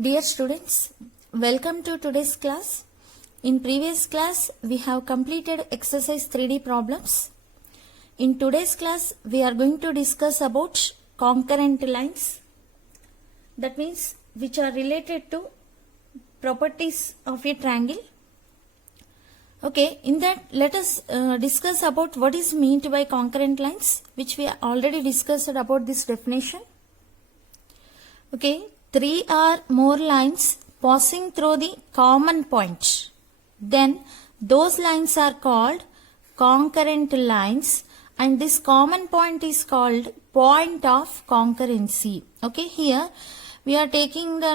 Dear students, welcome to today's class. In previous class, we have completed exercise 3D problems. In today's class, we are going to discuss about concurrent lines. That means which are related to properties of a triangle. Okay, in that let us discuss about what is meant by concurrent lines, which we already discussed about this definition. Okay, 3 or more lines passing through the common point. Then those lines are called concurrent lines, and this common point is called point of concurrency. Okay, here we are taking the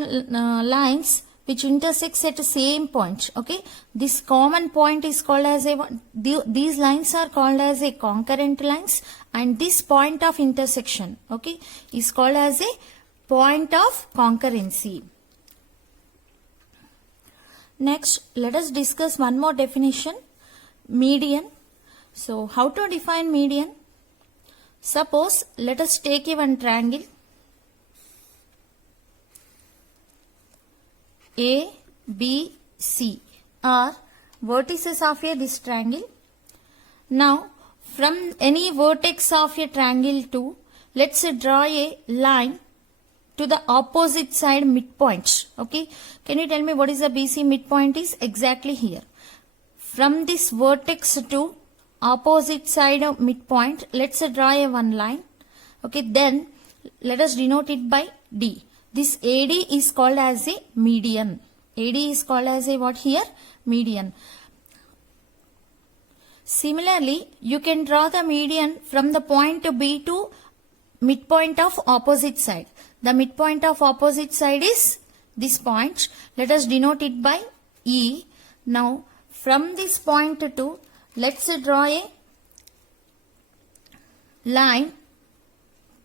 lines which intersects at the same point. Okay, this common point is called as these lines are called as a concurrent lines, and this point of intersection, okay, is called as a point of concurrency. Next, let us discuss one more definition, median. So, how to define median? Suppose, let us take a one triangle A, B, C are vertices of this triangle. Now, from any vertex of a triangle to, let's draw a line to the opposite side midpoint. Okay, can you tell me what is the BC midpoint is? Exactly here. From this vertex to opposite side of midpoint, let's draw a one line. Okay, then let us denote it by D. This AD is called as a median. AD is called as a what here? Median. Similarly, you can draw the median from the point B to midpoint of opposite side. The midpoint of opposite side is this point. Let us denote it by E. Now, from this point to, let's draw a line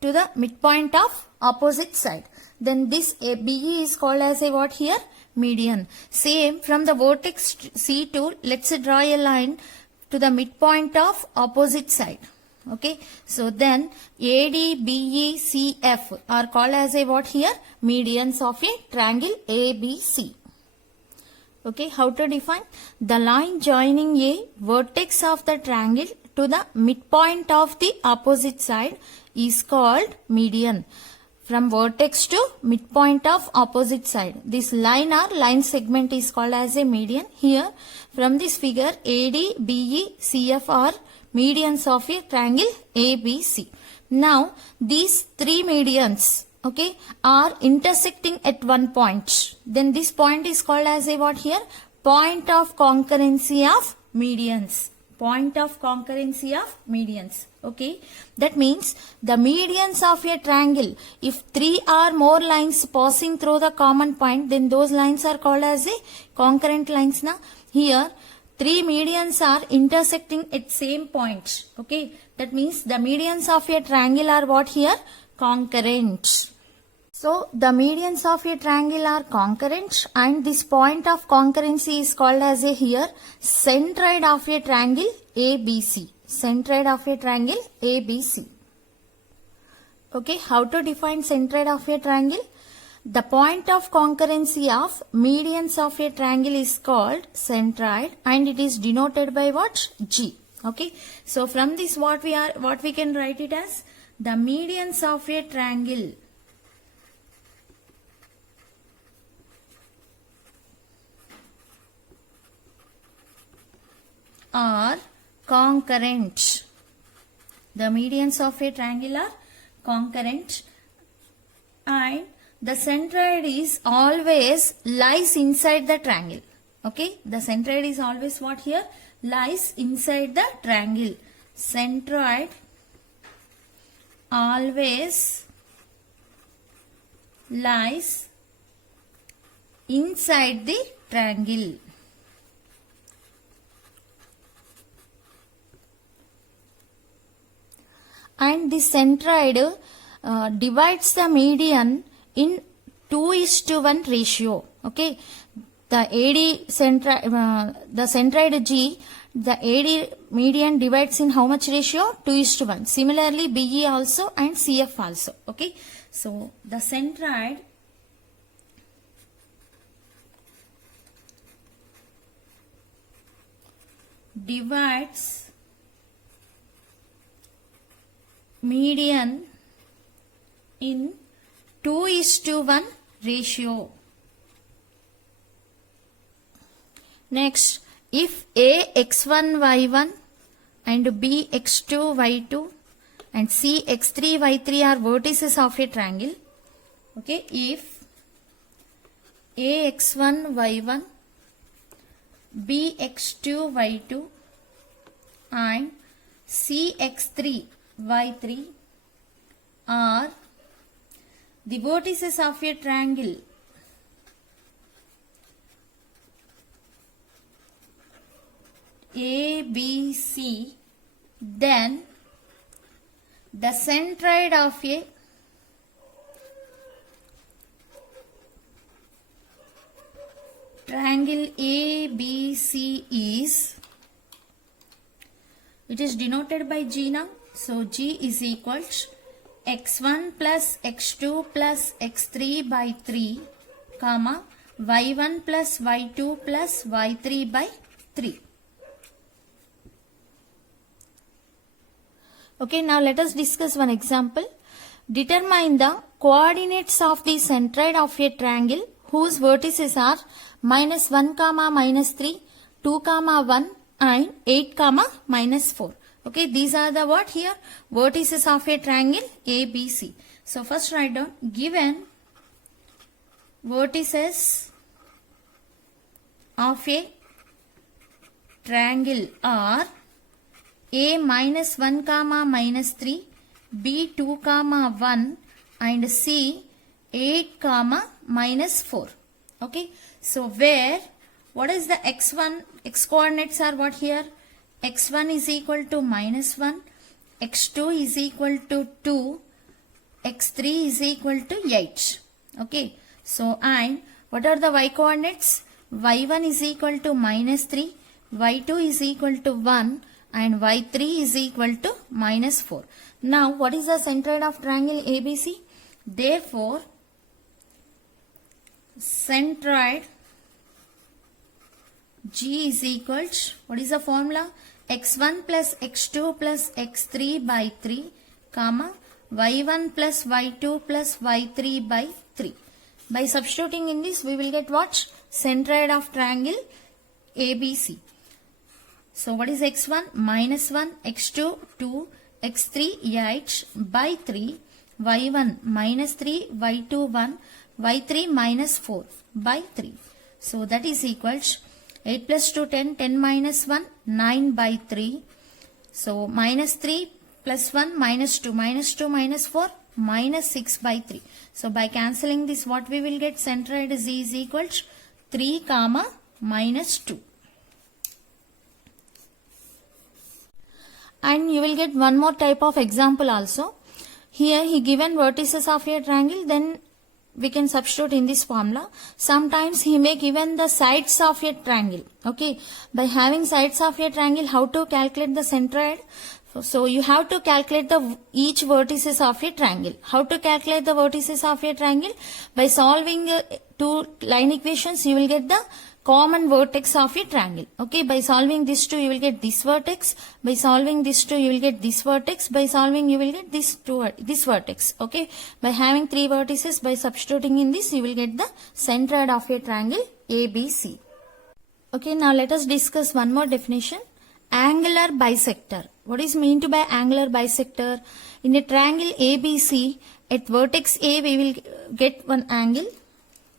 to the midpoint of opposite side. Then this BE is called as a what here? Median. Same, from the vertex C to, let's draw a line to the midpoint of opposite side. Okay, so then AD, BE, CF are called as a what here? Medians of a triangle ABC. Okay, how to define? The line joining a vertex of the triangle to the midpoint of the opposite side is called median. From vertex to midpoint of opposite side, this line or line segment is called as a median. Here, from this figure, AD, BE, CF are medians of a triangle ABC. Now, these three medians, okay, are intersecting at one point. Then this point is called as a what here? Point of concurrency of medians. Point of concurrency of medians. Okay, that means the medians of a triangle, if 3 or more lines passing through the common point, then those lines are called as a concurrent lines. Now, here 3 medians are intersecting at same point. Okay, that means the medians of a triangle are what here? Concurrent. So, the medians of a triangle are concurrent, and this point of concurrency is called as a here centroid of a triangle ABC. Centroid of a triangle ABC. Okay, how to define centroid of a triangle? The point of concurrency of medians of a triangle is called centroid, and it is denoted by what? G. Okay, so from this what we can write it as? The medians of a triangle are concurrent. The medians of a triangle are concurrent, and the centroid is always lies inside the triangle. Okay, the centroid is always what here? Lies inside the triangle. Centroid always lies inside the triangle. And the centroid divides the median in 2:1 ratio. Okay, the AD the centroid G, the AD median divides in how much ratio? 2:1. Similarly, BE also and CF also. Okay, so the centroid divides median in 2:1 ratio. Next, if A x1 y1 and B x2 y2 and C x3 y3 are vertices of a triangle, okay, if A x1 y1, B x2 y2 and C x3 y3 are the vertices of a triangle ABC, then the centroid of a triangle ABC is, it is denoted by G now. So G is equals x1 plus x2 plus x3 by 3, comma y1 plus y2 plus y3 by 3. Okay, now let us discuss one example. Determine the coordinates of the centroid of a triangle whose vertices are -1, -3, 2, 1 and 8, -4. Okay, these are the what here? Vertices of a triangle ABC. So first write down, given vertices of a triangle are A -1, -3, B 2, 1 and C 8, -4. Okay, so where, what is the x1, x coordinates are what here? x1 is equal to -1, x2 is equal to 2, x3 is equal to 8. Okay, so and what are the y coordinates? y1 is equal to -3, y2 is equal to 1 and y3 is equal to -4. Now what is the centroid of triangle ABC? Therefore centroid G is equals, what is the formula? x1 plus x2 plus x3 by 3, comma y1 plus y2 plus y3 by 3. By substituting in this, we will get what? Centroid of triangle ABC. So what is x1? -1, x2 2, x3 8 by 3, y1 -3, y2 1, y3 -4 by 3. So that is equals 8 plus 2 10, 10 minus 1 9 by 3. So -3 plus 1 -2, -2 minus 4 -6 by 3. So by cancelling this, what we will get? Centroid Z is equals 3, -2. And you will get one more type of example also. Here he given vertices of a triangle, then we can substitute in this formula. Sometimes he may given the sides of a triangle. Okay, by having sides of a triangle, how to calculate the centroid? So you have to calculate the each vertices of a triangle. How to calculate the vertices of a triangle? By solving two line equations, you will get the common vertex of a triangle. Okay, by solving this two, you will get this vertex. By solving this two, you will get this vertex. By solving, you will get this vertex. Okay, by having three vertices, by substituting in this, you will get the centroid of a triangle ABC. Okay, now let us discuss one more definition. Angular bisector. What is meant by angular bisector? In a triangle ABC, at vertex A, we will get one angle.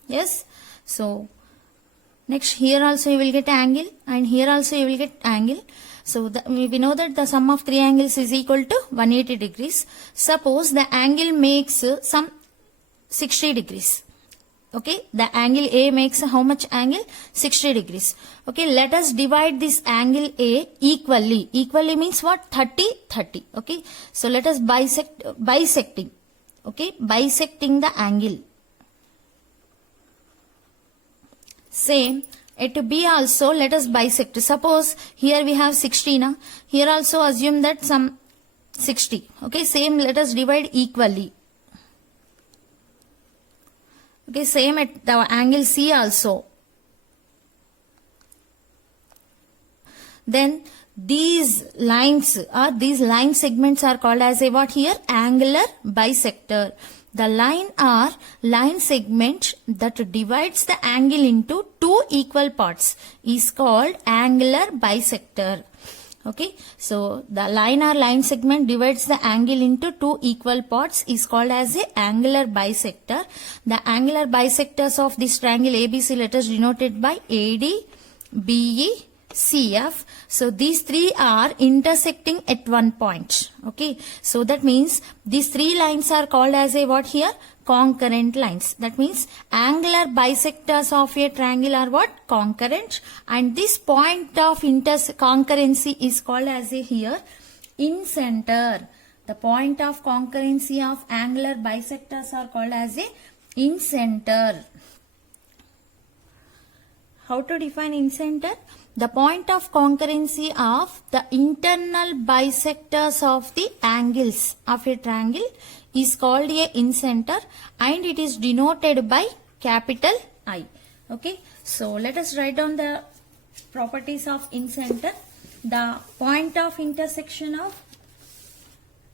Yes, so next here also you will get angle and here also you will get angle. So we know that the sum of three angles is equal to 180 degrees. Suppose the angle makes some 60 degrees. Okay, the angle A makes how much angle? 60 degrees. Okay, let us divide this angle A equally. Equally means what? 30, 30. Okay, so let us bisecting. Okay, bisecting the angle. Same, at B also let us bisect. Suppose here we have 60 now. Here also assume that some 60. Okay, same, let us divide equally. Okay, same at the angle C also. Then these lines or these line segments are called as a what here? Angular bisector. The line or line segment that divides the angle into two equal parts is called angular bisector. Okay, so the line or line segment divides the angle into two equal parts is called as a angular bisector. The angular bisectors of this triangle ABC, let us denoted by AD, BE, CF. So these three are intersecting at one point. Okay, so that means these three lines are called as a what here? Concurrent lines. That means angular bisectors of a triangle are what? Concurrent, and this point of concurrency is called as a here incenter. The point of concurrency of angular bisectors are called as a incenter. How to define incenter? The point of concurrency of the internal bisectors of the angles of a triangle is called a incenter, and it is denoted by capital I. Okay, so let us write down the properties of incenter. The point of intersection of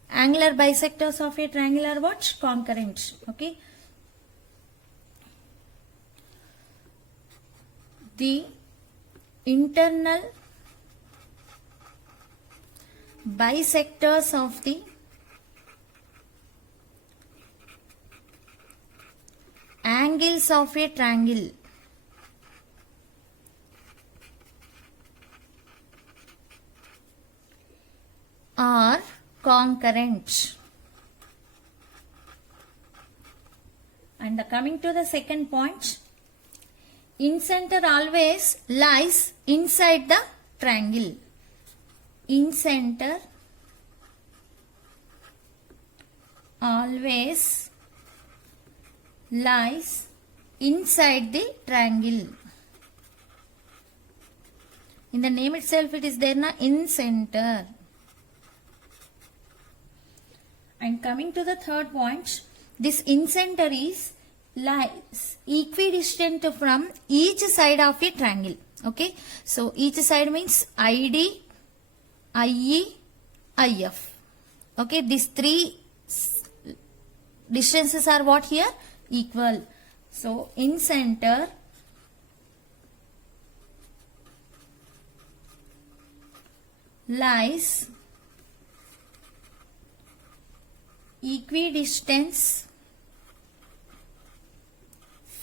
angular bisectors of a triangle are what? Concurrent. Okay, the internal bisectors of the angles of a triangle are concurrent. And coming to the second point, incenter always lies inside the triangle. Incenter always lies inside the triangle. In the name itself it is there na, incenter. And coming to the third point, this incenter is lies equidistant from each side of a triangle. Okay, so each side means ID, IE, IF. Okay, these three distances are what here? Equal. So incenter lies equidistance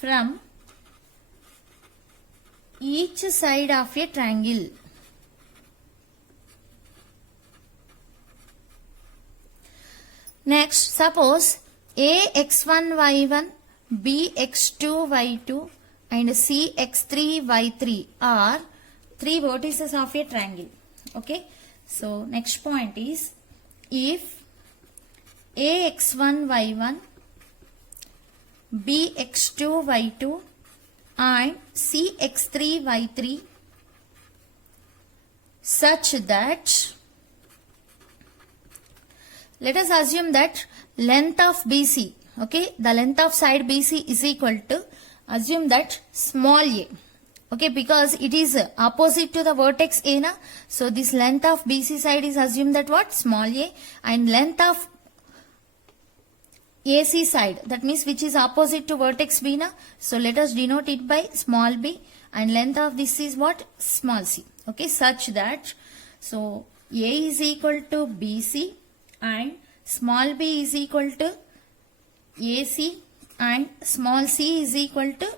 from each side of a triangle. Next, suppose AX1 Y1, BX2 Y2 and CX3 Y3 are three vertices of a triangle. Okay, so next point is, if AX1 Y1, BX2 Y2 and CX3 Y3 such that, let us assume that length of BC, okay, the length of side BC is equal to, assume that small a, okay, because it is opposite to the vertex A na, so this length of BC side is assumed that what? Small a, and length of AC side, that means which is opposite to vertex B na, so let us denote it by small b, and length of this is what? Small c. Okay, such that, so A is equal to BC and small b is equal to AC and small c is equal to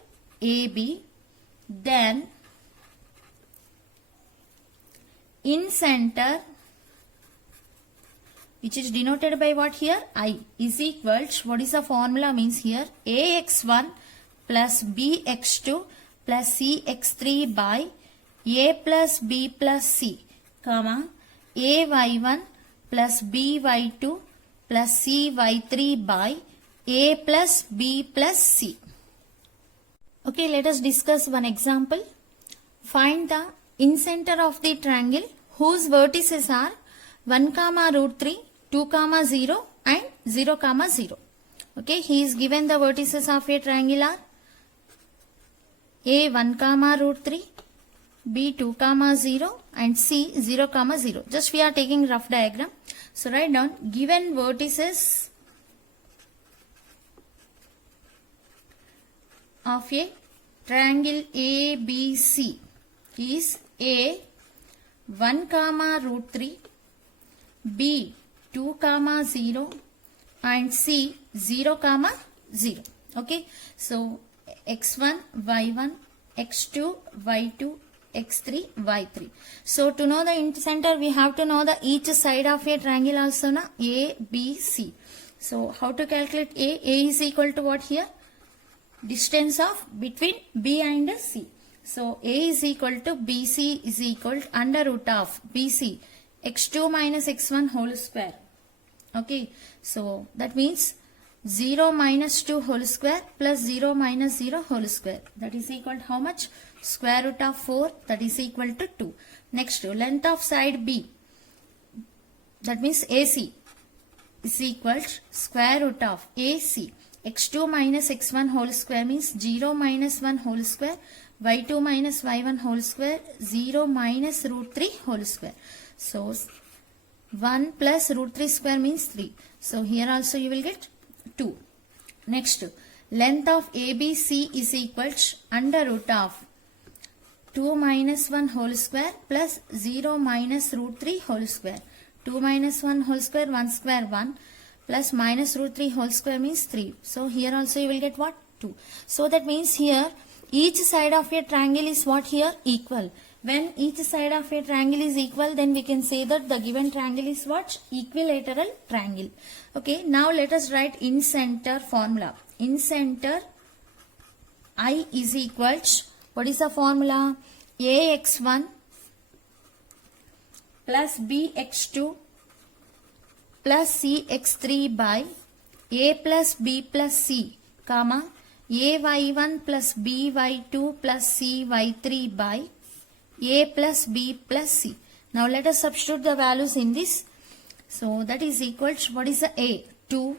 AB, then incenter, which is denoted by what here? I, is equal to, what is the formula means here? AX1 plus BX2 plus CX3 by A plus B plus C, comma, AY1 plus BY2 plus CY3 by A plus B plus C. Okay, let us discuss one example. Find the incenter of the triangle whose vertices are 1, root 3, 2, 0 and 0, 0. Okay, he is given the vertices of a triangle are A 1, root 3, B 2 comma 0 and C 0 comma 0. Just we are taking rough diagram. So write down given vertices of a triangle ABC is A 1 comma root 3, B 2 comma 0 and C 0 comma 0. Okay, so x1, y1, x2, y2, x3, y3. So to know the intercenter, we have to know the each side of a triangle also, na? A, B, C. So how to calculate A? A is equal to what here? Distance of between B and C. So A is equal to BC is equal to under root of BC x2 minus x1 whole square. Okay, so that means 0 minus 2 whole square plus 0 minus 0 whole square. That is equal to how much? Square root of 4, that is equal to 2. Next, length of side B, that means AC, is equal to square root of AC. x2 minus x1 whole square means 0 minus 1 whole square, y2 minus y1 whole square, 0 minus root 3 whole square. So 1 plus root 3 square means 3. So here also you will get 2. Next, length of ABC is equal to under root of 2 minus 1 whole square plus 0 minus root 3 whole square. 2 minus 1 whole square, 1 square 1 plus minus root 3 whole square means 3. So here also you will get what? 2. So that means here each side of a triangle is what here? Equal. When each side of a triangle is equal, then we can say that the given triangle is what? Equilateral triangle. Okay, now let us write in center formula. In center I is equal to, what is the formula? AX1 plus BX2 plus CX3 by A plus B plus C, comma AY1 plus BY2 plus CY3 by A plus B plus C. Now let us substitute the values in this. So that is equal to, what is the A? 2,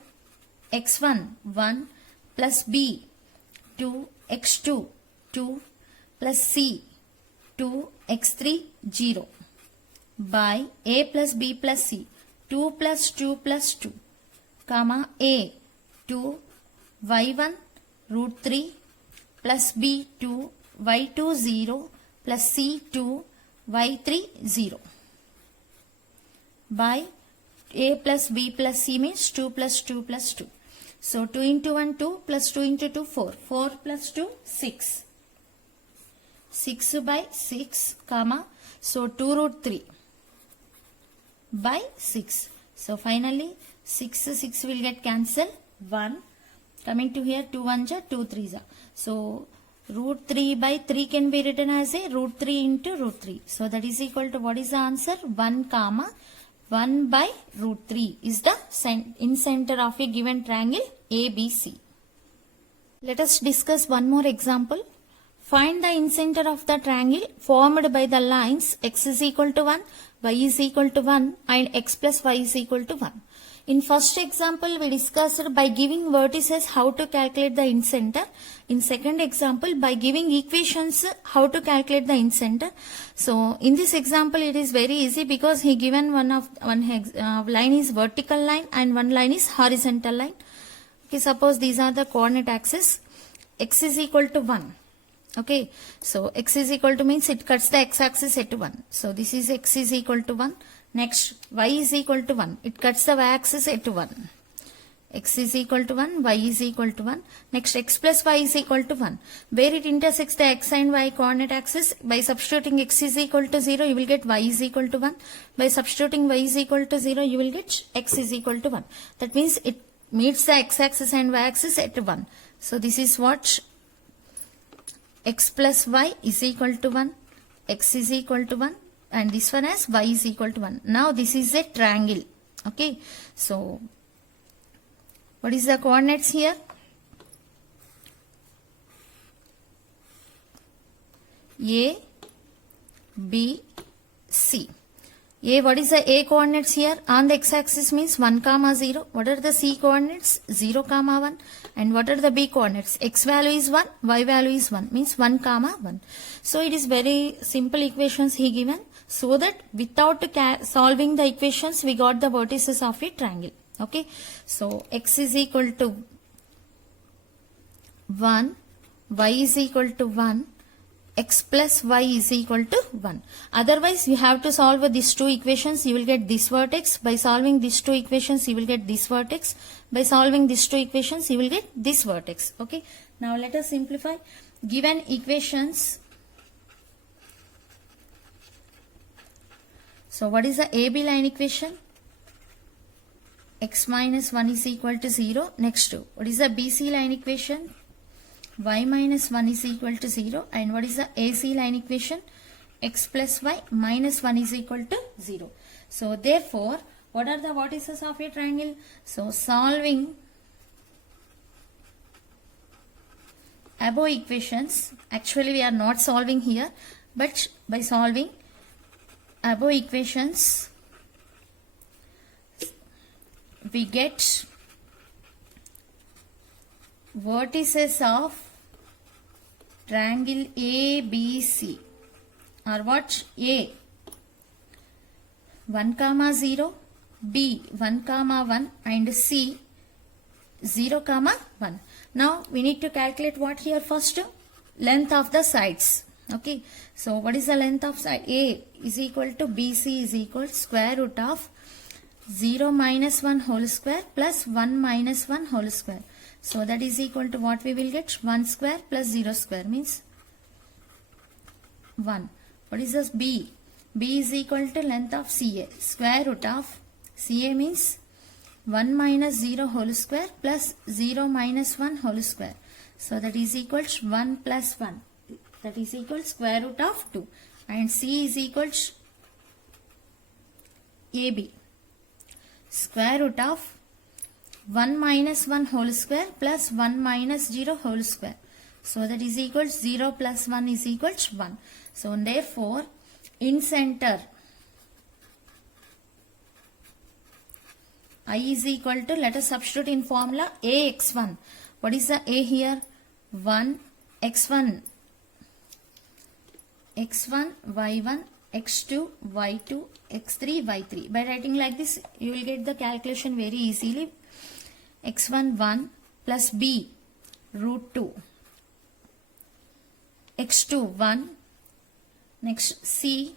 x1 1 plus B 2, x2 2 plus C 2, x3 0 by A plus B plus C 2 plus 2 plus 2, comma A 2, y1 root 3 plus B 2, y2 0 plus C 2, y3 0 by A plus B plus C means 2 plus 2 plus 2. So 2 into 1 2 plus 2 into 2 4. 4 plus 2 6. 6 by 6, comma, so 2 root 3 by 6. So finally 6 will get cancelled, 1. Coming to here 2 1 ja, 2 3 ja. So root 3 by 3 can be written as a root 3 into root 3. So that is equal to, what is the answer? 1 comma 1 by root 3 is the in center of a given triangle ABC. Let us discuss one more example. Find the incenter of the triangle formed by the lines x is equal to 1, y is equal to 1 and x plus y is equal to 1. In first example, we discussed by giving vertices how to calculate the incenter. In second example, by giving equations how to calculate the incenter. So in this example, it is very easy because he given one line is vertical line and one line is horizontal line. Okay, suppose these are the coordinate axes. X is equal to 1. Okay, so x is equal to means it cuts the x-axis at 1. So this is x is equal to 1. Next, y is equal to 1. It cuts the y-axis at 1. X is equal to 1, y is equal to 1. Next, x plus y is equal to 1. Where it intersects the x and y coordinate axis, by substituting x is equal to 0, you will get y is equal to 1. By substituting y is equal to 0, you will get x is equal to 1. That means it meets the x-axis and y-axis at 1. So this is what? X plus y is equal to 1, x is equal to 1 and this one as y is equal to 1. Now this is a triangle. Okay, so what is the coordinates here? A, B, C. A, what is the A coordinates here? On the x-axis means 1, 0. What are the C coordinates? 0, 1. And what are the B coordinates? X value is 1, Y value is 1. Means 1, 1. So it is very simple equations he given. So that without solving the equations, we got the vertices of a triangle. Okay. So x is equal to 1, y is equal to 1. X plus y is equal to 1. Otherwise, you have to solve these two equations. You will get this vertex. By solving these two equations, you will get this vertex. By solving these two equations, you will get this vertex. Okay. Now, let us simplify. Given equations. So, what is the AB line equation? X minus 1 is equal to 0. Next to, what is the BC line equation? Y minus 1 is equal to 0. And what is the AC line equation? X plus y minus 1 is equal to 0. So, therefore, what are the vertices of a triangle? So, solving above equations, actually we are not solving here, but by solving above equations, we get vertices of triangle ABC are what? A 1, 0, B 1, 1 and C 0, 1. Now we need to calculate what here first? Length of the sides. Okay. So what is the length of side? A is equal to BC is equal to square root of 0 minus 1 whole square plus 1 minus 1 whole square. So that is equal to what we will get? 1 square plus 0 square means 1. What is this? B. B is equal to length of CA. Square root of CA means 1 minus 0 whole square plus 0 minus 1 whole square. So that is equal to 1 plus 1. That is equal to square root of 2. And C is equal to AB. Square root of 1 minus 1 whole square plus 1 minus 0 whole square. So that is equal to 0 plus 1 is equal to 1. So therefore, in center, I is equal to, let us substitute in formula AX1. What is the A here? 1, X1, X1, Y1, X2, Y2, X3, Y3. By writing like this, you will get the calculation very easily. X1 1 plus B root 2. X2 1. Next C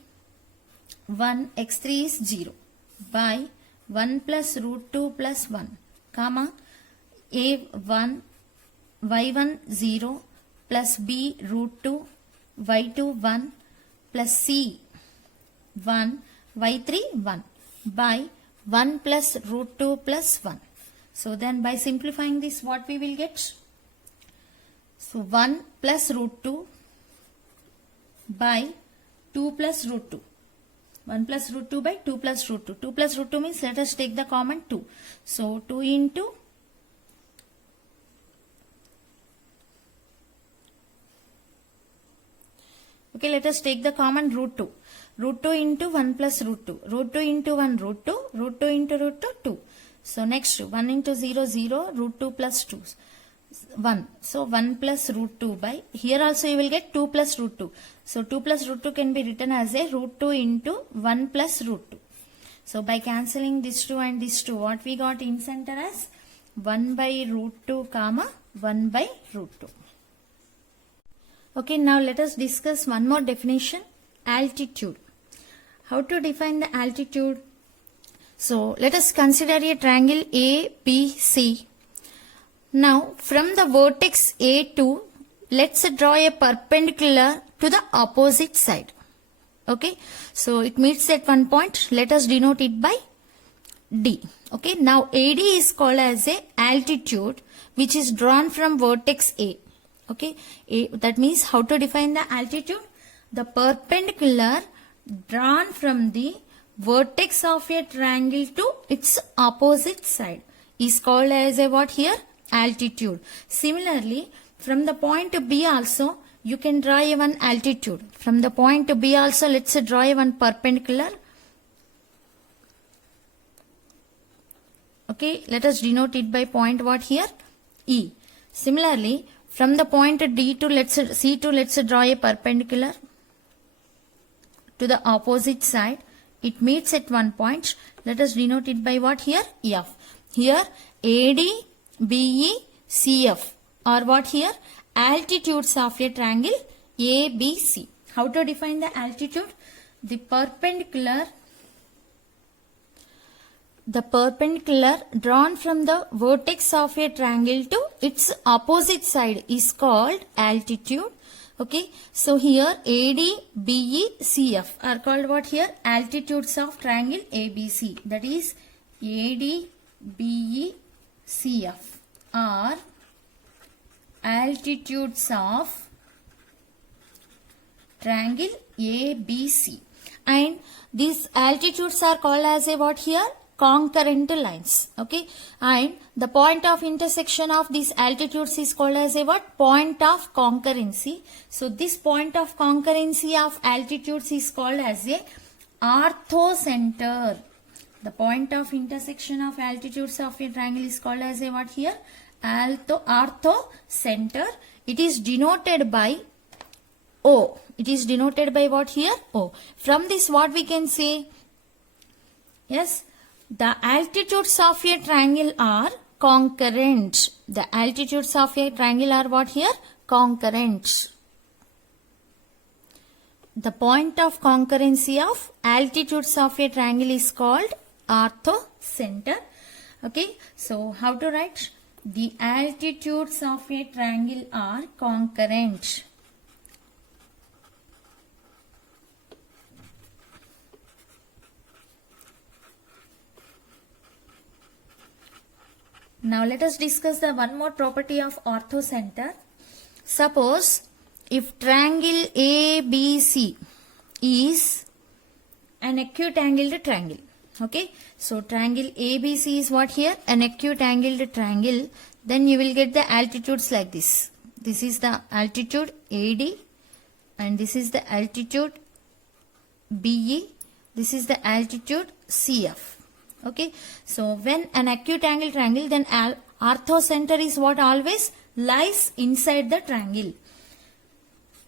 1 X3 is 0 by 1 plus root 2 plus 1 comma A1 Y1 0 plus B root 2 Y2 1 plus C 1 Y3 1 by 1 plus root 2 plus 1. So then by simplifying this, what we will get? So 1 plus root 2 by 2 plus root 2. 1 plus root 2 by 2 plus root 2. 2 plus root 2 means let us take the common 2. So 2 into okay, let us take the common root 2. Root 2 into 1 plus root 2. Root 2 into 1 root 2. Root 2 into root 2 2. So next 1 into 0 0 root 2 plus 2 1. So 1 plus root 2 by, here also you will get 2 plus root 2. So 2 plus root 2 can be written as a root 2 into 1 plus root 2. So by cancelling this 2 and this 2, what we got in center as 1 by root 2 comma 1 by root 2. Okay, now let us discuss one more definition, altitude. How to define the altitude? So let us consider a triangle ABC. Now from the vertex A2, let's draw a perpendicular to the opposite side. Okay, so it meets at one point. Let us denote it by D. Okay, now AD is called as a altitude which is drawn from vertex A. Okay, that means how to define the altitude? The perpendicular drawn from the vertex of a triangle to its opposite side is called as a what here? Altitude. Similarly, from the point B also, you can draw a one altitude. From the point B also, let's draw a one perpendicular Okay, let us denote it by point what here? E. Similarly, from the point D to C2, let's draw a perpendicular to the opposite side. It meets at one point. Let us denote it by what here? F. Here AD, BE, CF are what here? Altitudes of a triangle ABC. How to define the altitude? The perpendicular drawn from the vertex of a triangle to its opposite side is called altitude. Okay, so here AD, BE, CF are called what here? Altitudes of triangle ABC. That is AD, BE, CF are altitudes of triangle ABC. And these altitudes are called as a what here? Concurrent lines. Okay, and the point of intersection of these altitudes is called as a what? Point of concurrency. So this point of concurrency of altitudes is called as a orthocenter. The point of intersection of altitudes of a triangle is called as a what here? Orthocenter. It is denoted by O. It is denoted by what here? O. From this what we can say? Yes, the altitudes of a triangle are concurrent. The altitudes of a triangle are what here? Concurrent. The point of concurrency of altitudes of a triangle is called orthocenter. Okay, so how to write? The altitudes of a triangle are concurrent. Now let us discuss the one more property of orthocenter. Suppose if triangle ABC is an acute angled triangle. Okay, so triangle ABC is what here? An acute angled triangle. Then you will get the altitudes like this. This is the altitude AD and this is the altitude BE. This is the altitude CF. Okay, so when an acute angle triangle, then orthocenter is what? Always lies inside the triangle.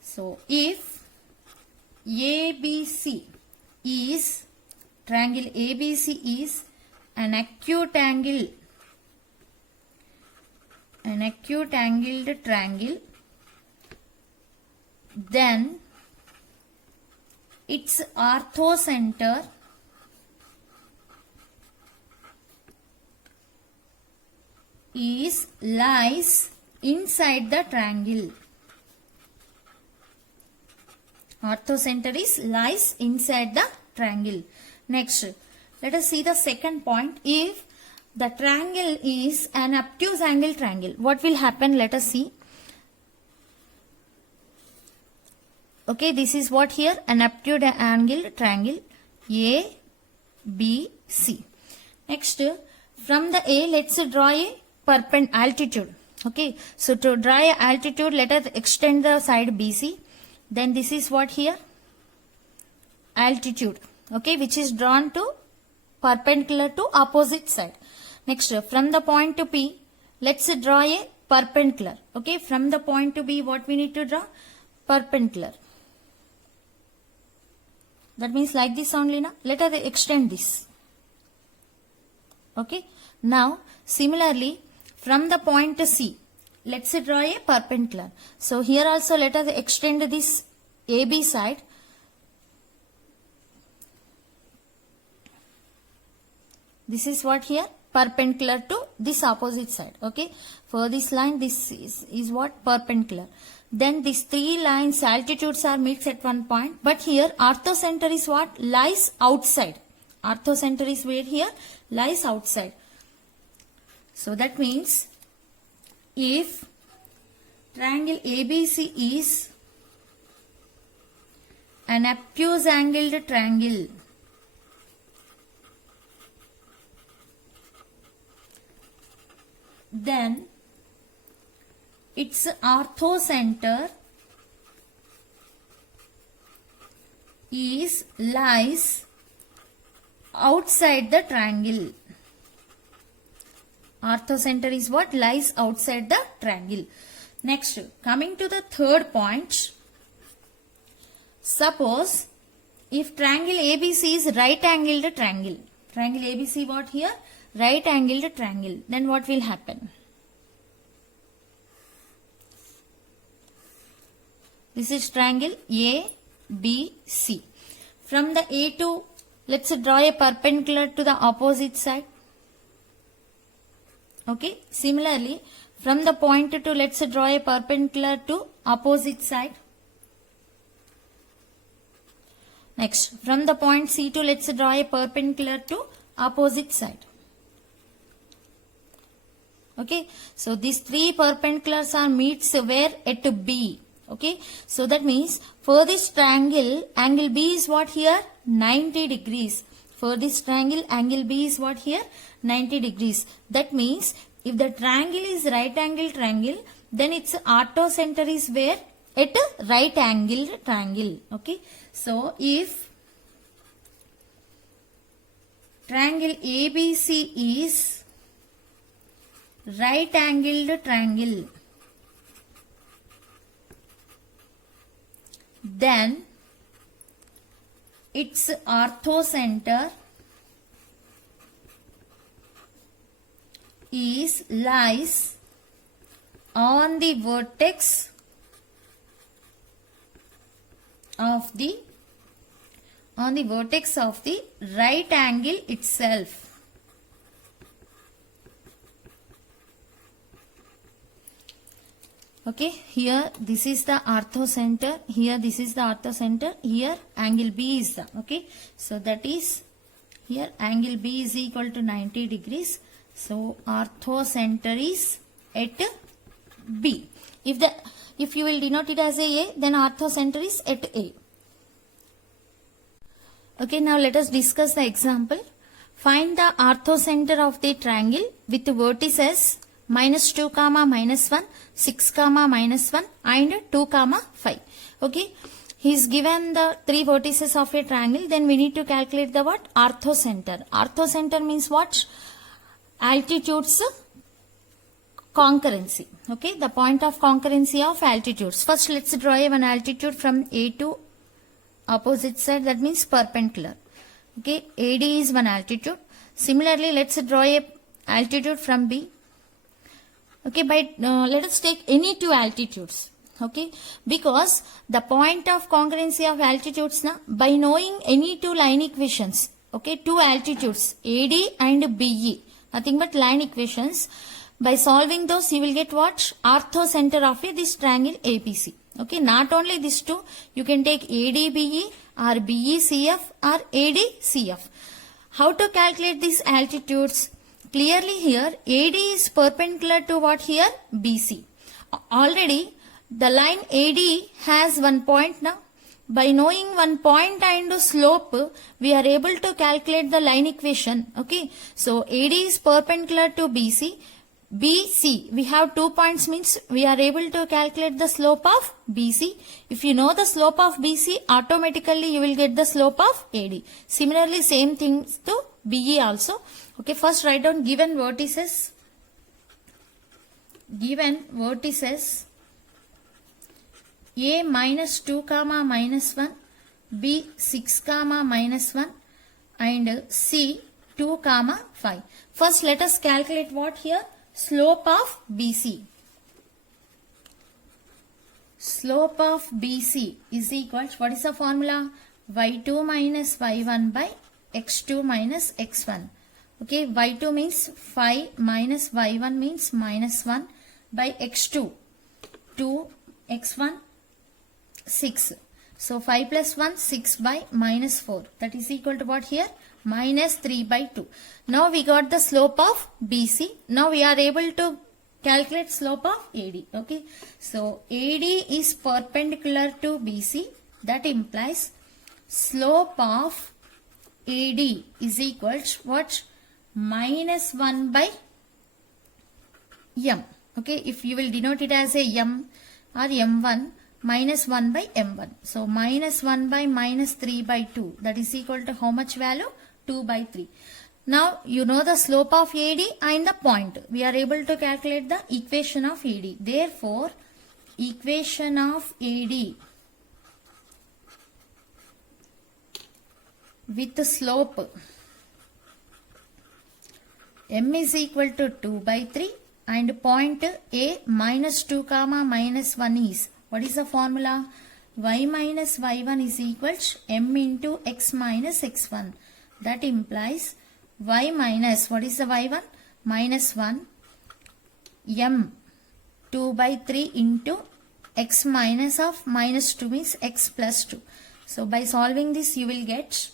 So if ABC is, triangle ABC is an acute angled triangle, then its orthocenter lies inside the triangle. Orthocenter lies inside the triangle. Next, let us see the second point. If the triangle is an obtuse angle triangle, what will happen? Let us see. Okay, this is what here? An obtuse angle triangle A, B, C. Next, from the A, let's draw a altitude. Okay, so to draw a altitude, let us extend the side BC. Then this is what here? Altitude. Okay, which is drawn to perpendicular to opposite side. Next, from the point to P, let's draw a perpendicular. Okay, from the point to B, what we need to draw? Perpendicular. That means like this only now. Let us extend this. Okay, now similarly, from the point to C, let's draw a perpendicular. So here also let us extend this AB side. This is what here? Perpendicular to this opposite side. Okay, for this line, this is what? Perpendicular. Then these three lines altitudes are mixed at one point, but here orthocenter is what? Lies outside. Orthocenter is where here? Lies outside. So that means if triangle ABC is an obtuse angled triangle, then its orthocenter lies outside the triangle. Orthocenter is what? Lies outside the triangle. Next, coming to the third point. Suppose if triangle ABC is right angled triangle. Triangle ABC what here? Right angled triangle. Then what will happen? This is triangle ABC. From the A2, let's draw a perpendicular to the opposite side. Okay. Similarly, from the point 2, let's draw a perpendicular to opposite side. Next, from the point C2, let's draw a perpendicular to opposite side. Okay. So, these three perpendiculars are meets where? At B. Okay. So, that means for this triangle, angle B is what here? 90 degrees. For this triangle, angle B is what here? 90 degrees. That means if the triangle is right angle triangle, then its orthocenter is where? At right angled triangle. Okay. So, if triangle ABC is right angled triangle, then its orthocenter is lies on the vertex of the right angle itself. Okay, here this is the orthocenter, here this is the orthocenter, here angle B is the, okay. So that is, here angle B is equal to 90 degrees. So orthocenter is at B. If you will denote it as A, then orthocenter is at A. Okay, now let us discuss the example. Find the orthocenter of the triangle with the vertices -2, -1, 6, -1 and 2, 5. Okay, he is given the three vertices of a triangle. Then we need to calculate the what? Orthocenter. Orthocenter means what? Altitudes concurrency. Okay, the point of concurrency of altitudes. First, let's draw one altitude from A to opposite side, that means perpendicular. Okay, AD is one altitude. Similarly, let's draw a altitude from B. Okay, let us take any two altitudes. Okay, because the point of congruency of altitudes na, by knowing any two line equations. Okay, two altitudes AD and BE, nothing but line equations. By solving those, you will get what? Orthocenter of this triangle ABC. Okay, not only these two, you can take ADBE or BECF or ADCF. How to calculate these altitudes? Clearly here, AD is perpendicular to what here? BC. Already, the line AD has one point now. By knowing one point and slope, we are able to calculate the line equation. Okay, so AD is perpendicular to BC. BC, we have 2 points, means we are able to calculate the slope of BC. If you know the slope of BC, automatically you will get the slope of AD. Similarly, same things to BE also. Okay, first write down given vertices. Given vertices A -2, -1, B 6, -1 and C 2, 5. First let us calculate what here? Slope of BC. Slope of BC is equal to, what is the formula? y2 minus y1 by x2 minus x1. Okay, y2 means 5 minus y1 means -1 by x2 2, x1 6. So 5 plus 1 6 by -4. That is equal to what here? -3 by 2. Now we got the slope of BC. Now we are able to calculate slope of AD. Okay. So AD is perpendicular to BC. That implies slope of AD is equal to what? -1 by m. Okay. If you will denote it as a m or m1, -1 by m1. So -1 by -3 by 2. That is equal to how much value? 2 by 3. Now you know the slope of AD and the point. We are able to calculate the equation of AD. Therefore, equation of AD with the slope m is equal to 2 by 3 and point A minus 2 comma minus 1 is, what is the formula? Y minus y1 is equals m into x minus x1. That implies y minus, what is the y1? Minus 1 m 2 by 3 into x minus of minus 2 means x plus 2. So by solving this you will get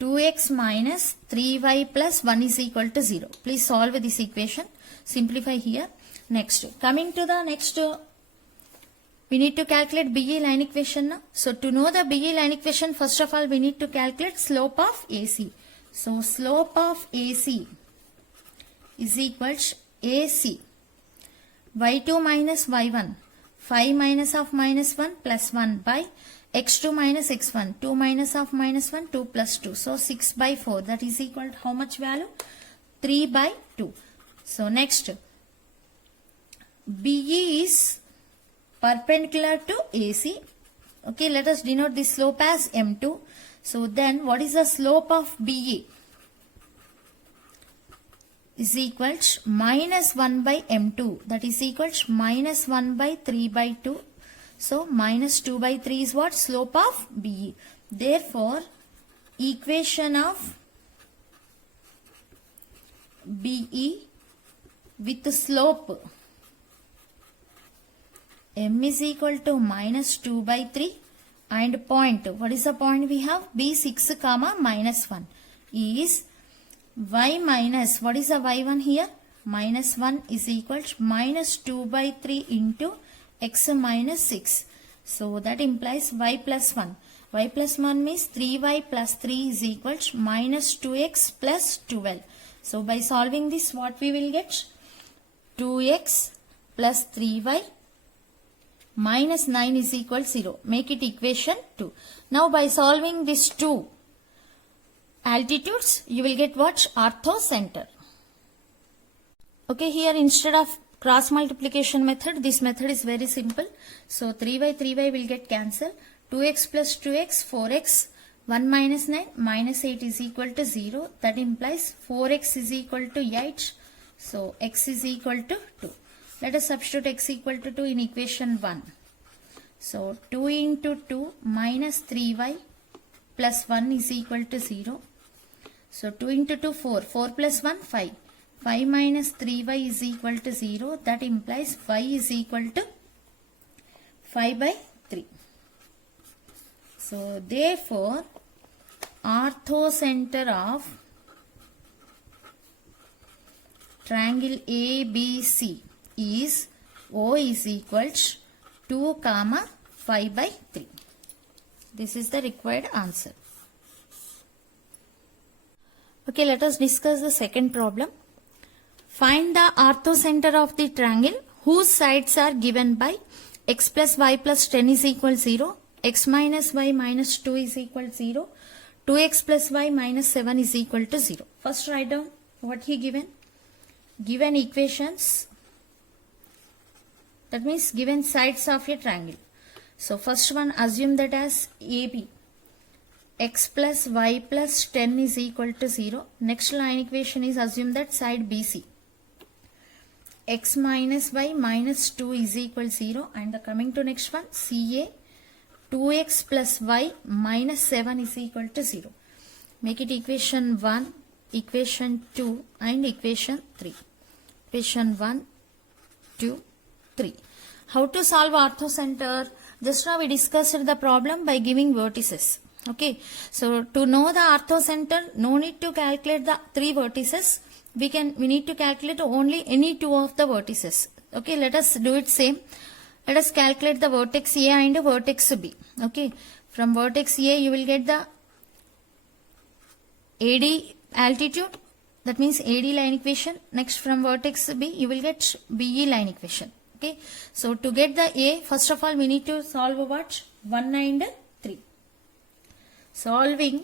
2x minus 3y plus 1 is equal to 0. Please solve this equation. Simplify here. Next, coming to the next, we need to calculate BE line equation now. So to know the BE line equation, first of all we need to calculate slope of AC. So slope of AC is equals AC y2 minus y1 5 minus of minus 1 plus 1 by x2 minus x1 2 minus of minus 1 2 plus 2. So 6 by 4, that is equal to how much value? 3 by 2. So next, BE is perpendicular to AC. Okay, let us denote the slope as m2. So then what is the slope of BE? Is equals minus 1 by m2, that is equals minus 1 by 3 by 2. So minus 2 by 3 is what? Slope of BE. Therefore, equation of BE with the slope m is equal to minus 2 by 3 and point, what is the point we have? B6 comma minus 1 is y minus, what is the y1 here? Minus 1 is equal to minus 2 by 3 into x minus 6. So that implies y plus 1. Y plus 1 means 3y plus 3 is equal to minus 2x plus 12. So by solving this, what we will get? 2x plus 3y minus 9 is equal to 0. Make it equation 2. Now by solving these two altitudes, you will get what? Orthocenter. Okay, here instead of cross multiplication method, this method is very simple. So 3y will get cancelled. 2x plus 2x, 4x, 1 minus 9, minus 8 is equal to 0. That implies 4x is equal to 8. So x is equal to 2. Let us substitute x equal to 2 in equation 1. So 2 into 2 minus 3y plus 1 is equal to 0. So 2 into 2, 4. 4 plus 1, 5. 5 minus 3y is equal to 0. That implies y is equal to 5 by 3. So therefore, orthocenter of triangle ABC is O is equal to 2 comma 5 by 3. This is the required answer. Okay, let us discuss the second problem. Find the orthocenter of the triangle whose sides are given by x plus y plus 10 is equal to 0, x minus y minus 2 is equal to 0, 2x plus y minus 7 is equal to 0. First write down what he given. Given equations, that means given sides of a triangle. So first one, assume that as AB. X plus y plus 10 is equal to 0. Next line equation is assume that side BC. X minus y minus 2 is equal to 0. And the coming to next one, CA. 2x plus y minus 7 is equal to 0. Make it equation 1, equation 2 and equation 3. Equation 1, 2, 3. How to solve orthocenter? Just now we discussed the problem by giving vertices. Okay, so to know the orthocenter, no need to calculate the 3 vertices. We need to calculate only any 2 of the vertices. Okay, let us do it same. Let us calculate the vertex A and vertex B. Okay, from vertex A you will get the AD altitude, that means AD line equation. Next from vertex B you will get BE line equation. Okay, so to get the A, first of all we need to solve what? 1 and 3. Solving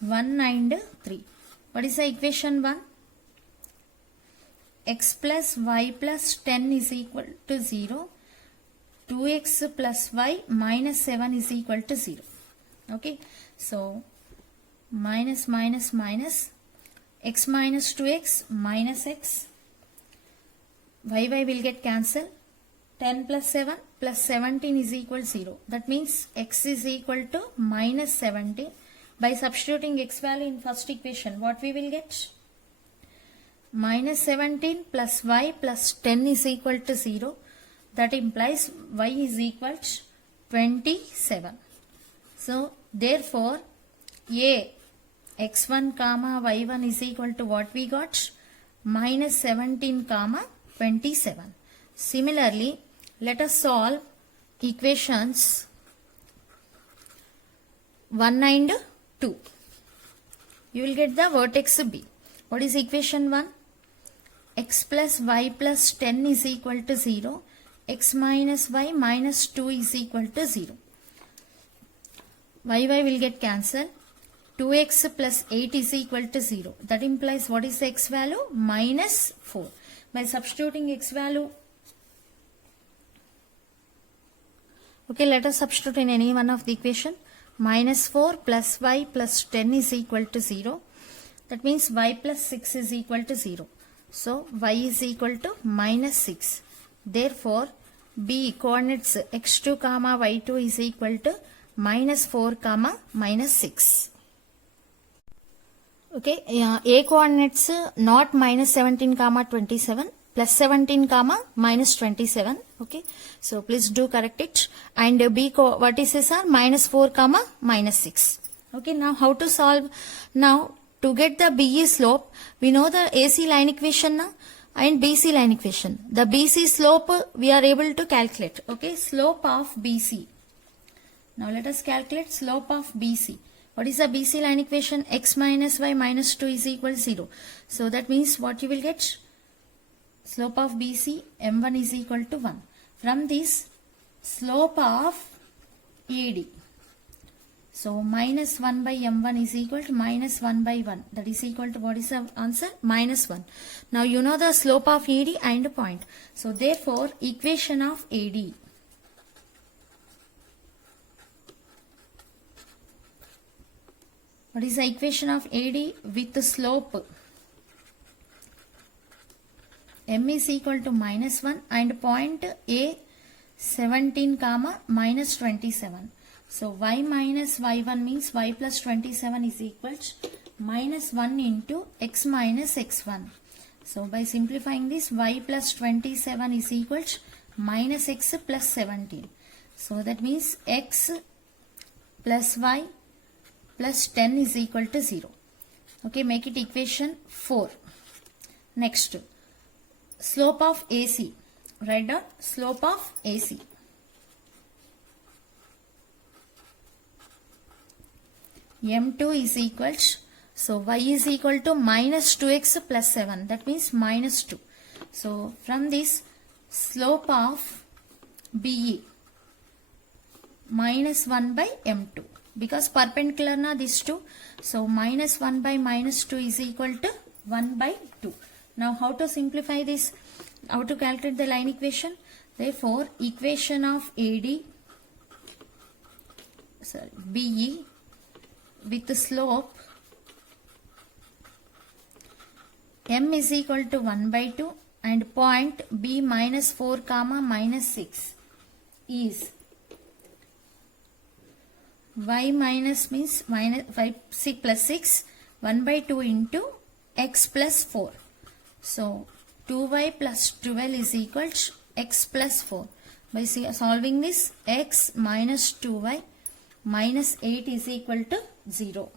1 and 3. What is the equation 1? X plus y plus 10 is equal to 0. 2x plus y minus 7 is equal to 0. Okay. So, minus minus minus. X minus 2x minus x. Y will get cancelled. 10 plus 7 plus 17 is equal to 0. That means x is equal to minus 17. By substituting x value in first equation, what we will get? Minus 17 plus y plus 10 is equal to 0. That implies y is equal to 27. So, therefore, a x1 comma y1 is equal to what we got? Minus 17 comma 27. Similarly, let us solve equations 1 and 2. You will get the vertex B. What is equation 1? X plus y plus 10 is equal to 0. X minus y minus 2 is equal to 0. Y will get cancelled. 2x plus 8 is equal to 0. That implies what is the x value? Minus 4. By substituting x value, okay, let us substitute in any one of the equation. Minus 4 plus y plus 10 is equal to 0. That means y plus 6 is equal to 0. So, y is equal to minus 6. Therefore, B coordinates x2 comma y2 is equal to minus 4 comma minus 6. Okay, A coordinates not minus 17 comma 27, plus 17 comma minus 27. Okay, so please do correct it. And B vertices are minus 4 comma minus 6. Okay, now how to solve? Now to get the BE slope, we know the AC line equation na, and BC line equation. The BC slope we are able to calculate. Okay, slope of BC. Now let us calculate slope of BC. What is the BC line equation? X minus y minus 2 is equal to 0. So that means what you will get? Slope of BC, m1 is equal to 1. From this, slope of AD. So minus 1 by m1 is equal to minus 1 by 1. That is equal to, what is the answer? Minus 1. Now you know the slope of AD and point. So therefore, equation of AD. What is the equation of AD with the slope? M is equal to minus 1 and point A 17 comma minus 27. So y minus y1 means y plus 27 is equal to minus 1 into x minus x1. So by simplifying this, y plus 27 is equal to minus x plus 17. So that means x plus y plus 10 is equal to 0. Okay, make it equation 4. Next, slope of AC. Write down slope of AC. M2 is equal to, so y is equal to minus 2x plus 7. That means minus 2. So from this, slope of BE minus 1 by M2. Because perpendicular na these two. So minus 1 by minus 2 is equal to 1 by 2. Now how to simplify this? How to calculate the line equation? Therefore, equation of AD, BE with the slope M is equal to 1 by 2 and point B minus 4 comma minus 6 is y minus means minus 5 6 plus 6 1 by 2 into x plus 4. So 2y plus 12 is equal to x plus 4. By solving this, x minus 2y minus 8 is equal to 0.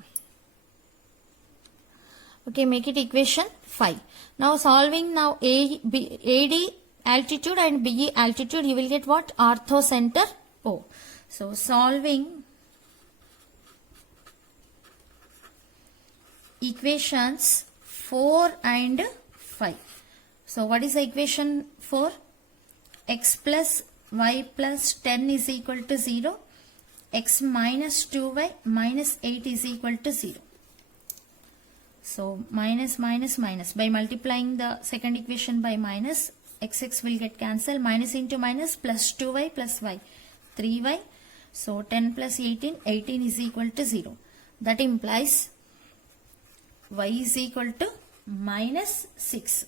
Okay, make it equation 5. Now solving now AD altitude and BE altitude, you will get what? Orthocenter O. So solving equations 4 and 5. So what is the equation 4? X plus y plus 10 is equal to 0. X minus 2y minus 8 is equal to 0. So minus minus minus. By multiplying the second equation by minus, x will get cancelled. Minus into minus, plus 2y plus y. 3y. So 10 plus 18, 18 is equal to 0. That implies y is equal to minus 6.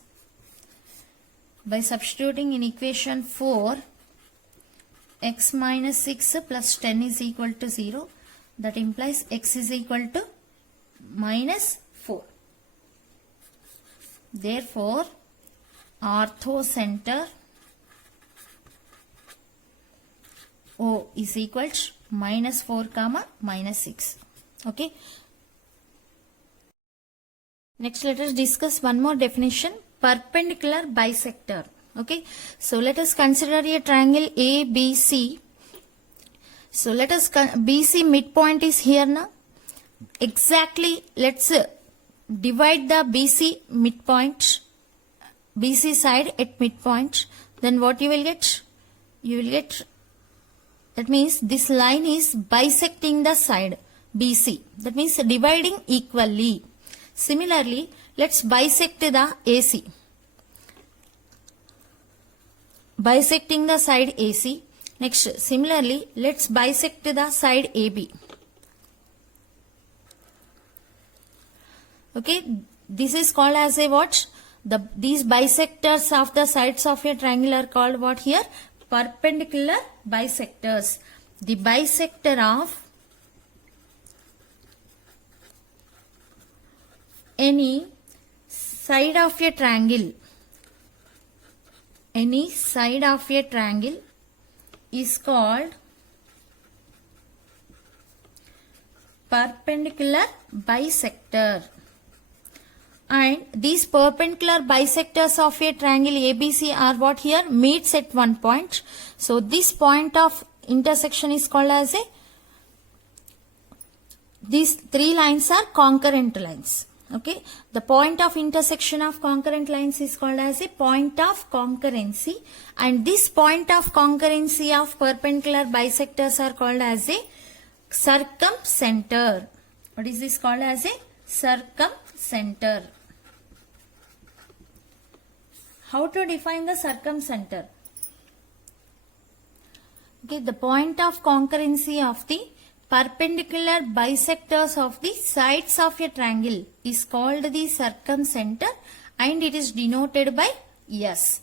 By substituting in equation 4, x minus 6 plus 10 is equal to 0. That implies x is equal to minus 4. Therefore, orthocenter O is equal to minus 4 comma minus 6. Okay. Next, let us discuss one more definition, perpendicular bisector. Okay. So let us consider a triangle ABC. So let us BC midpoint is here now. Exactly, let's divide the BC midpoint, BC side at midpoint. Then what you will get? You will get, that means this line is bisecting the side BC. That means dividing equally. Similarly, let's bisect the AC. Bisecting the side AC. Next, similarly, let's bisect the side AB. Okay, this is called as a what? These bisectors of the sides of a triangle are called what here? Perpendicular bisectors. The bisector of any side of a triangle, any side of a triangle is called perpendicular bisector. And these perpendicular bisectors of a triangle ABC are what here? Meets at one point. So this point of intersection is called as a, these three lines are concurrent lines. Okay. The point of intersection of concurrent lines is called as a point of concurrency. And this point of concurrency of perpendicular bisectors are called as a circumcenter. What is this called as a? Circumcenter. How to define the circumcenter? Okay, the point of concurrency of the perpendicular bisectors of the sides of a triangle is called the circumcenter and it is denoted by S.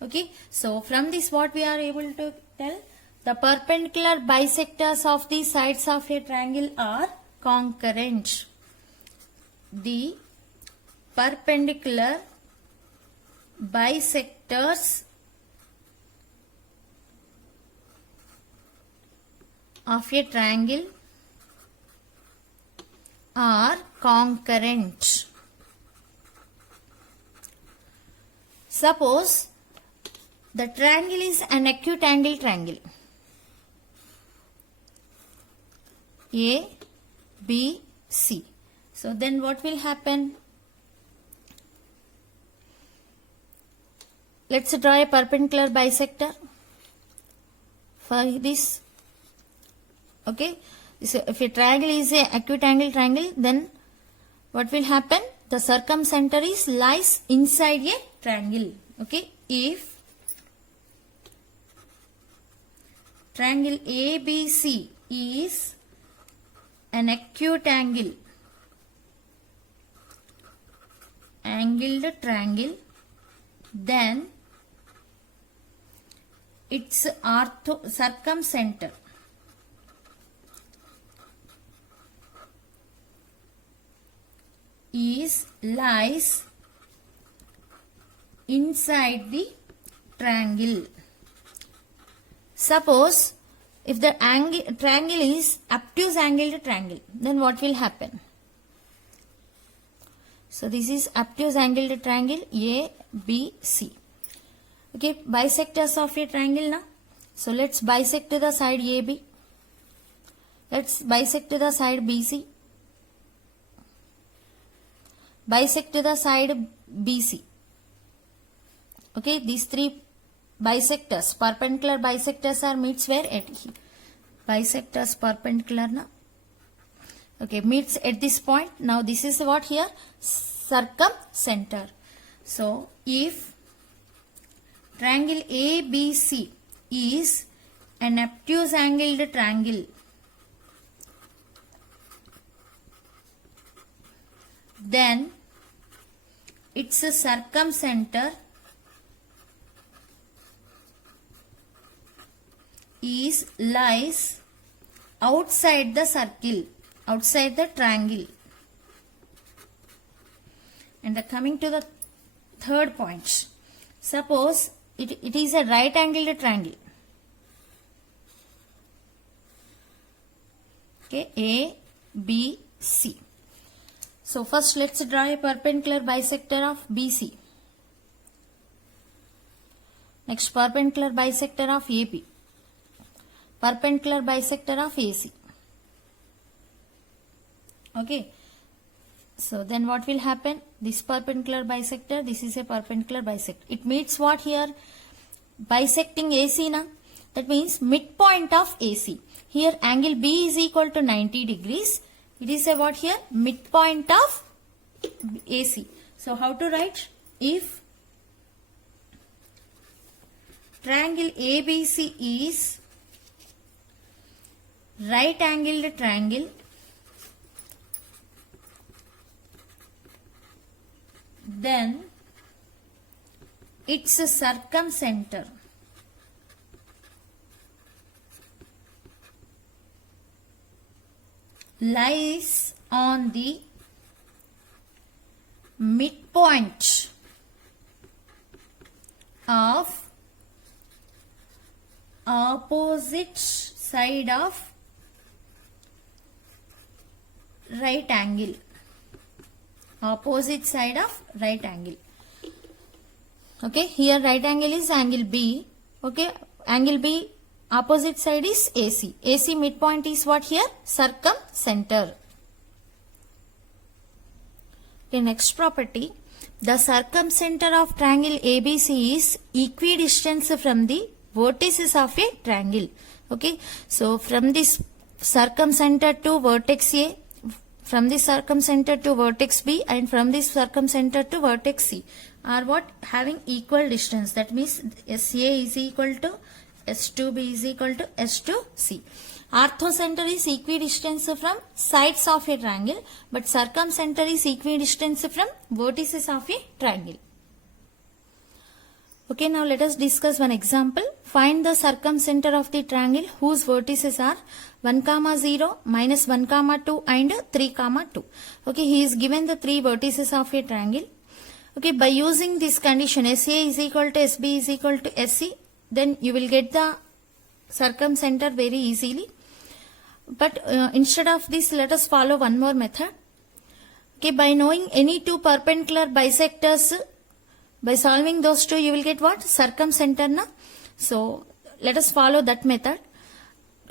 Okay, so from this what we are able to tell? The perpendicular bisectors of the sides of a triangle are concurrent. The perpendicular bisectors of a triangle are concurrent. Suppose the triangle is an acute angle triangle. A, B, C. So then what will happen? Let's draw a perpendicular bisector for this. Okay. So if a triangle is an acute angle triangle, then what will happen? The circumcenter lies inside a triangle. Okay. If triangle ABC is an acute angled triangle, then its circumcenter lies inside the triangle. Suppose if the triangle is obtuse angled triangle, then what will happen? So this is obtuse angled triangle A, B, C. Okay, bisectors of a triangle now. So let's bisect the side AB. Let's bisect the side BC. Bisect the side BC. Okay, these three bisectors, perpendicular bisectors are meets where? At here. Bisectors perpendicular now. Okay, meets at this point. Now this is what here? Circumcenter. So if triangle ABC is an obtuse angled triangle, then its circumcenter lies outside the circle, outside the triangle. And coming to the third point, suppose it is a right angled triangle. Okay, A, B, C. So first let's draw a perpendicular bisector of BC. Next, perpendicular bisector of AP. Perpendicular bisector of AC. Okay. So then what will happen? This perpendicular bisector, this is a perpendicular bisector. It meets what here? Bisecting AC na? That means midpoint of AC. Here angle B is equal to 90 degrees. It is a what here? Midpoint of AC. So how to write? If triangle ABC is right angled triangle, then its circumcenter lies on the midpoint of opposite side of right angle. Opposite side of right angle. Okay, here right angle is angle B. Okay, angle B opposite side is AC. AC midpoint is what here? Circumcenter. Okay, next property. The circumcenter of triangle ABC is equidistant from the vertices of a triangle. Okay, so from this circumcenter to vertex A, from this circumcenter to vertex B, and from this circumcenter to vertex C are what? Having equal distance. That means SA is equal to S2B is equal to S2C. Orthocenter is equidistant from sides of a triangle, but circumcenter is equidistant from vertices of a triangle. Okay, now let us discuss one example. Find the circumcenter of the triangle whose vertices are 1, 0, minus 1, 2 and 3, 2. Okay, he is given the three vertices of a triangle. Okay, by using this condition SA is equal to SB is equal to SC, then you will get the circumcenter very easily. But instead of this, let us follow one more method. Okay, by knowing any two perpendicular bisectors, by solving those two, you will get what? Circumcenter na? So let us follow that method.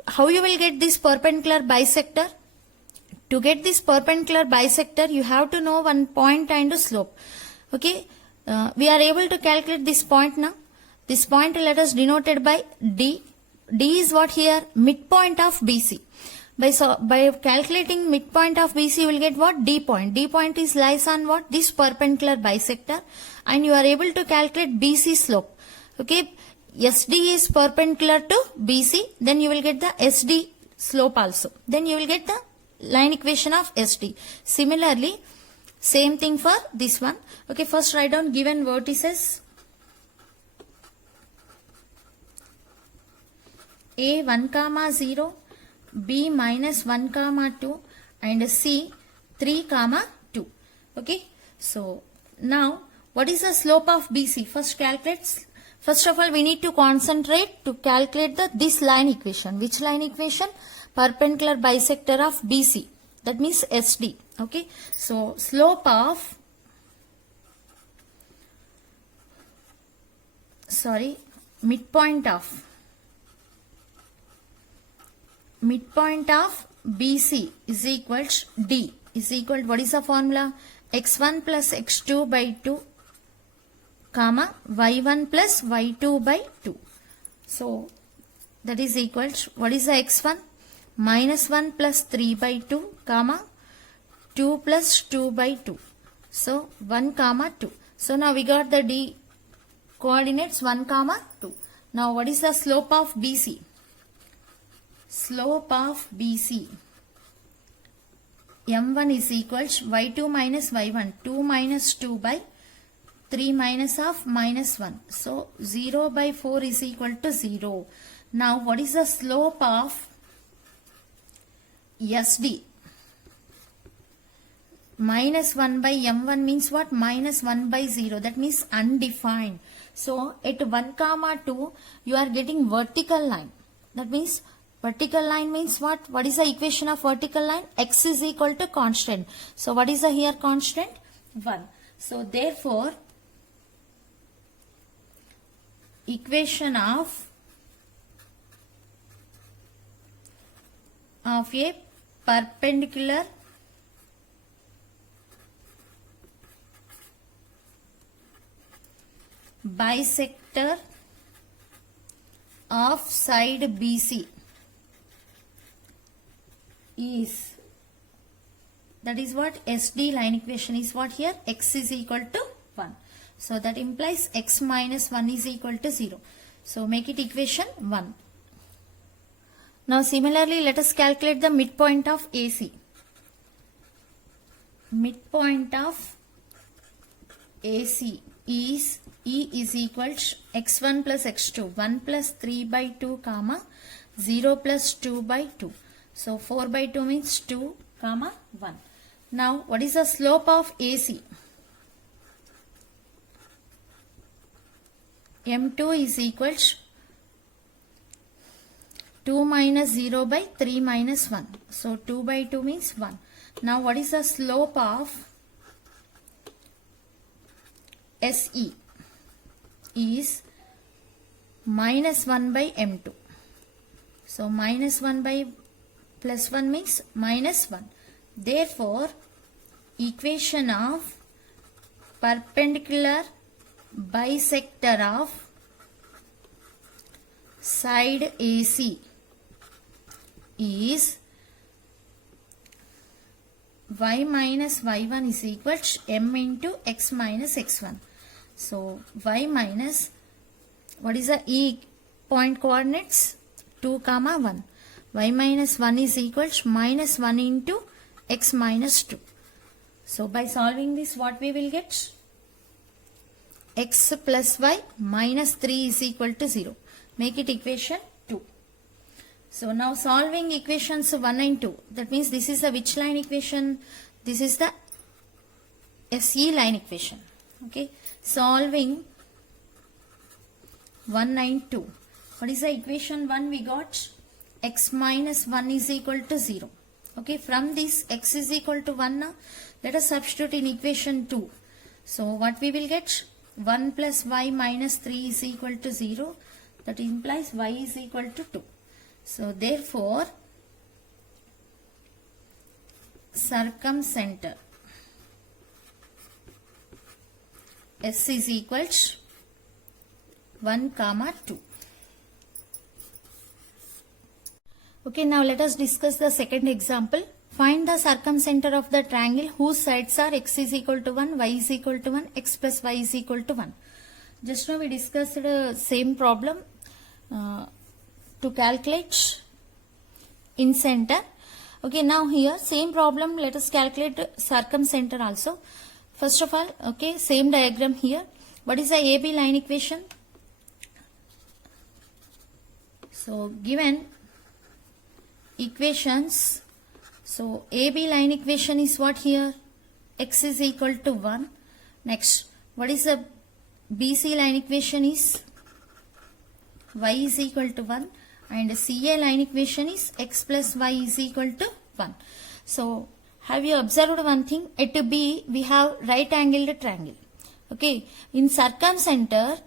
How you will get this perpendicular bisector? To get this perpendicular bisector, you have to know one point and a slope. Okay, we are able to calculate this point now. This point let us denoted by D. D is what here? Midpoint of BC. By calculating midpoint of BC, you will get what? D point. D point is lies on what? This perpendicular bisector, and you are able to calculate BC slope. Okay, SD is perpendicular to BC, then you will get the SD slope also. Then you will get the line equation of SD. Similarly, same thing for this one. Okay, first write down given vertices. A 1, 0, B minus 1, 2 and C 3, 2. Okay, so now what is the slope of BC? First calculate. First of all, we need to concentrate to calculate this line equation. Which line equation? Perpendicular bisector of BC. That means SD. Okay, so slope of midpoint of BC is equal to D is equal to, what is the formula? X1 plus X2 by 2 comma Y1 plus Y2 by 2. So that is equal to, what is the X1? minus 1 plus 3 by 2, comma 2 plus 2 by 2. So 1 comma 2. So now we got the D coordinates 1 comma 2. Now what is the slope of BC? Slope of BC. M1 is equals y2 minus y1. 2 minus 2 by 3 minus of minus 1. So 0 by 4 is equal to 0. Now what is the slope of SD? Minus 1 by M1 means what? Minus 1 by 0. That means undefined. So at 1 comma 2 you are getting vertical line. That means vertical line means what? What is the equation of vertical line? X is equal to constant. So what is the here constant? 1. So therefore equation of a perpendicular bisector of side BC is, that is what SD line equation is what here? X is equal to 1. So that implies x minus 1 is equal to 0. So make it equation 1. Now similarly let us calculate the midpoint of AC. Midpoint of AC is E is equal to x1 plus x2. 1 plus 3 by 2 comma 0 plus 2 by 2. So 4 by 2 means 2 comma 1. Now what is the slope of AC? M2 is equal to 2 minus 0 by 3 minus 1. So 2 by 2 means 1. Now what is the slope of SE? Is minus 1 by M2. So minus 1 by plus 1 means minus 1. Therefore equation of perpendicular bisector of side AC is y minus y1 is equal to m into x minus x1. So y minus, what is the E point coordinates? 2 comma 1. Y minus 1 is equal to minus 1 into x minus 2. So by solving this, what we will get? X plus y minus 3 is equal to 0. Make it equation 2. So now solving equations 1 and 2. That means this is the which line equation? This is the SE line equation. Okay. Solving 1 and 2. What is the equation 1 we got? X minus 1 is equal to 0. Okay. From this x is equal to 1 now. Let us substitute in equation 2. So what we will get? 1 plus y minus 3 is equal to 0. That implies y is equal to 2. So therefore circumcenter S is equal to 1 comma 2. Okay, now let us discuss the second example. Find the circumcenter of the triangle whose sides are x is equal to 1, y is equal to 1, x plus y is equal to 1. Just now we discussed the same problem to calculate in center. Okay, now here same problem, let us calculate circumcenter also. First of all, okay, same diagram here. What is the AB line equation? So given equations, so AB line equation is what here? X is equal to 1. Next, what is the BC line equation is? Y is equal to 1. And CA line equation is x plus y is equal to 1. So have you observed one thing? At B we have right angled triangle. Okay, in circumcenter,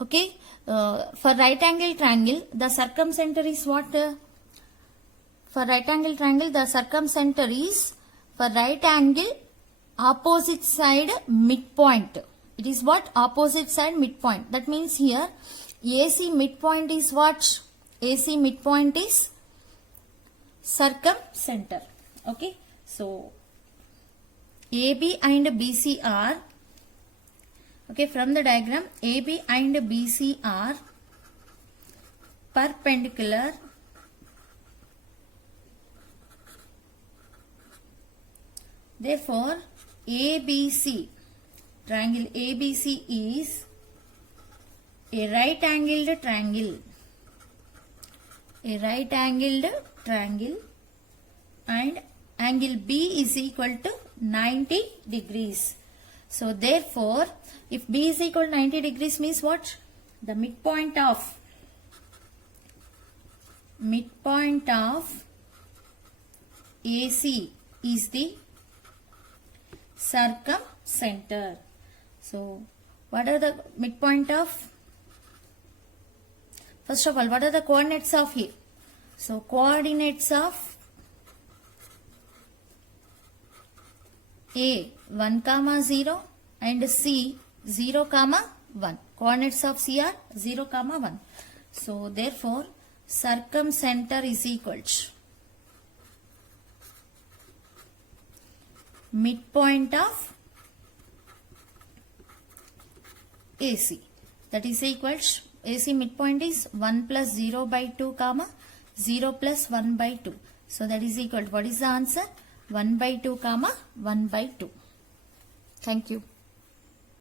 okay, for right angled triangle the circumcenter is what? For right angle triangle the circumcenter is for right angle opposite side midpoint. It is what? Opposite side midpoint. That means here AC midpoint is what? AC midpoint is circumcenter. Okay, so AB and BC are, okay, from the diagram, AB and BC are perpendicular therefore ABC, triangle ABC is a right angled triangle, and angle B is equal to 90 degrees. So therefore, if B is equal to 90 degrees means what? The midpoint of AC is the circumcenter. So what are the midpoint of? First of all, what are the coordinates of here? So coordinates of A 1, 0 and C 0, 1. Coordinates of C are 0, 1. So therefore circumcenter is equal to midpoint of AC. That is equal to AC midpoint is 1 plus 0 by 2, 0 plus 1 by 2. So that is equal to, what is the answer? 1 by 2, 1 by 2. Thank you.